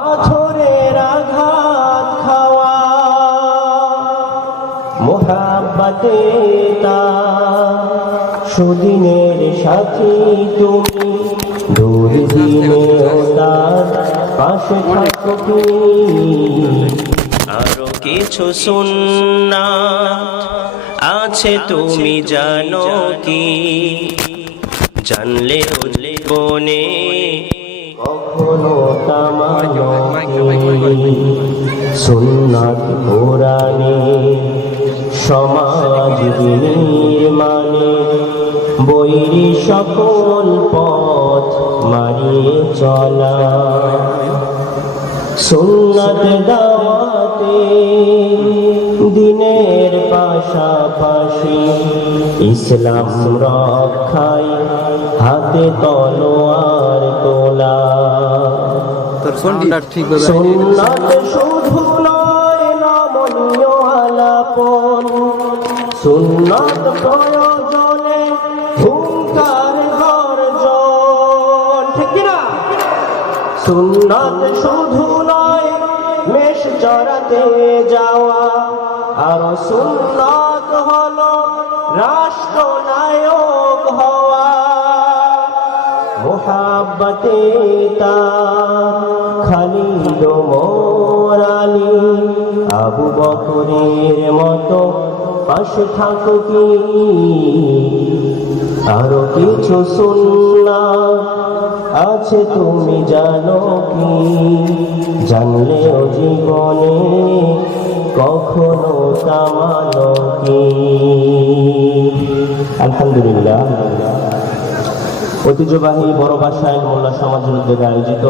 পাথরের আঘাত খাওয়া মোহাব্বতে তার সুদিনের সাথী তুমি দুর্দিনেও তার পাশে থাকো কি আরো কিছু সুন্নাত আছে তুমি জানো কি জানলে জীবনে কখনো তামানো সুন্নাত কোরআনে সমাজ নির্মাণে বৈরী সকল পথ মারিয়ে চলা সুন্নাত দাওয়াতে দিনের পাশাপাশি ইসলাম রক্ষায় হাতে তলোয়ার তোলা সুন্নাত শুধু নয় নমনীয় আলাপন সুন্নাত প্রয়োজনে হুঙ্কার গর্জন ঠিক না সুন্নাত শুধু নয় মেষ চড়াতে যাওয়া আর সুন্নাত হলো রাষ্ট্রনায়ক হওয়া মোহাব্বতে তার খালিদ ওমর আলী আবু বকরের মতো পাশে থাকো কি আরো কিছু সুন্নাত আছে তুমি জানো কি জানলেও জীবনে কখনো কামানো কি আলহামদুলিল্লাহ ঐতিহ্যবাহী বড় ভাষায় মোল্লা সমাজের উদ্যোগে আয়োজিত